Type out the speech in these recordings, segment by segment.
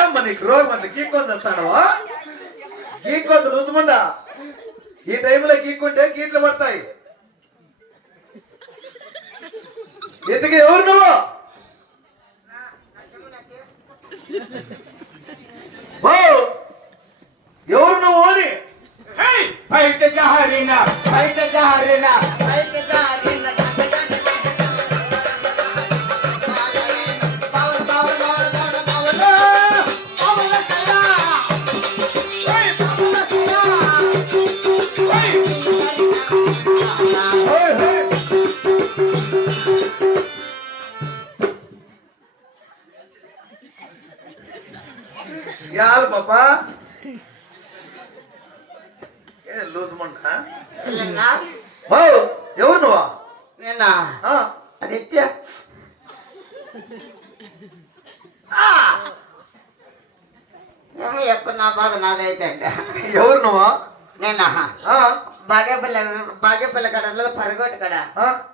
ఏమ్మా నీకు రోగం అట్లా గీక్కొని వస్తాడు గీక్కొద్దు రుజుమండా ఈ టైంలో గీక్కుంటే గీట్లు పడతాయి ఇంతకీ ఎవరు నువ్వు ఎవరు నువ్వు అని బయట జహరీనా బయట జహరీనా బయట జహరీనా యారు పాపా లూజ్ మంట ఎవరు నువ్వా నేనా ఆదిత్య ఏమో ఎప్పుడు నా బాధ నాదైతే ఎవరు నువ్వా నేనా బాగేపల్లి కడలో పరగొట్టు కడ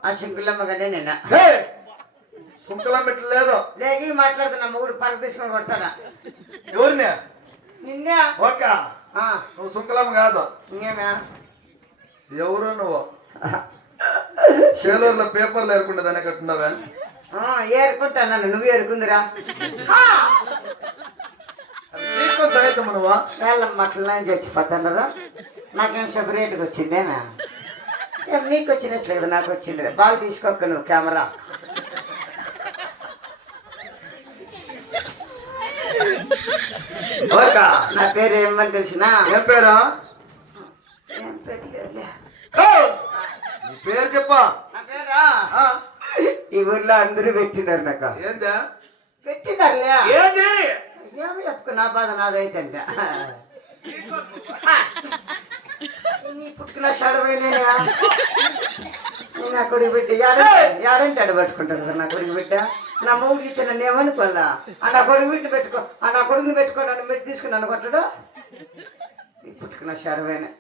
ఆ సింకులమ్మ కడే నేనా సుంకలం పెట్టలేదు లేగి మాట్లాడుతున్నా మూడు పరగ తీసుకొని కొడతాడా ఎవరిని నిన్నే ఓకే నువ్వు సుంకలం కాదు ఇంకేనా ఎవరు నువ్వు చేలూరులో పేపర్లు ఏరుకుంటే దాన్ని కట్టున్నావా ఏరుకుంటాను నువ్వు ఏరుకుందిరా నువ్వా వేళ్ళ మట్ల చచ్చిపోతాను నాకేం సెపరేట్గా వచ్చిందేనా నీకు వచ్చినట్లేదు నాకు వచ్చింది బాగా తీసుకోక నువ్వు కెమెరా నా పేరు ఏమని తెలిసినా ఏం పేరా ఏం పేరు పేరు చెప్పా నా పేరా ఈ ఊర్లో అందరూ పెట్టినారు నాకు ఏందా పెట్టినారులే ఏంది ఏమి చెప్పుకో నా బాధ నాదైతే నీ పుట్టిన సడవైనా నా కొడుకు బిడ్డ యాడంటే అడ పట్టుకుంటారు కదా నా కొడుకు బిడ్డ నా మూడు ఇచ్చిన నన్ను ఏమనుకోవాలా ఆ నా కొడుకు బిడ్డ పెట్టుకో ఆ నా కొడుకుని పెట్టుకో నన్ను మీరు తీసుకుని నన్ను కొట్టడు నీ పుట్టుకున్న సడవైనా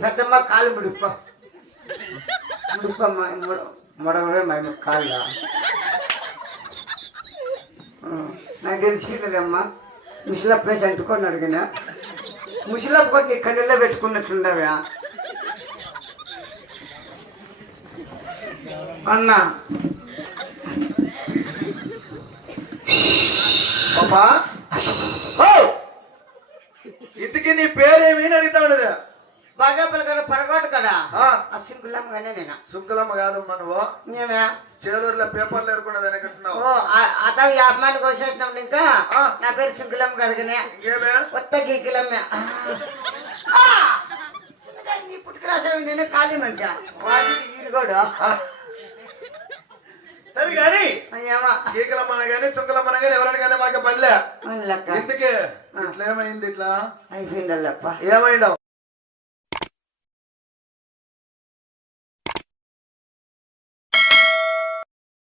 పెద్దమ్మ కాలు ముడుక్కో ముడుక్కమ్మ ముడవే మా కాళ్ళ నాకు తెలిసిందమ్మా ముసలప్ప వేసి అంటుకొని అడిగినా ముసలప్ప కొట్టి నీ కళ్ళల్లో పెట్టుకున్నట్లుండవా అన్నా పాపా ఇంతకీ నీ పేరేమి అని అడుగుతా ఉండదు బాగా పిల్లగారు పరగొట్టు కదా ఆ సింపుల్లమ్మగానే నేను సుంకలమ్మ కాదమ్మా నువ్వు నేనే చేలూరులో పేపర్లు ఏరుకునే దాన్ని కట్టున్నావు అతను ఈ అమ్మాయిని కోసేసినప్పుడు ఇంకా నా పేరు సింకులమ్మ కదగనే ఇంకేమే కొత్త గీకిలమ్మే నీ పుట్టుకురాసావి నేను ఖాళీ మనిషి ఈడుకోడు సరే గాని ఏమా గీకలమ్మన గాని సుంకలమ్మన గాని ఎవరైనా కానీ మాకు పనిలే లెక్క ఇంతకీ ఇట్లా ఏమైంది ఇట్లా అయిపోయిందల్లప్ప ఏమైండవు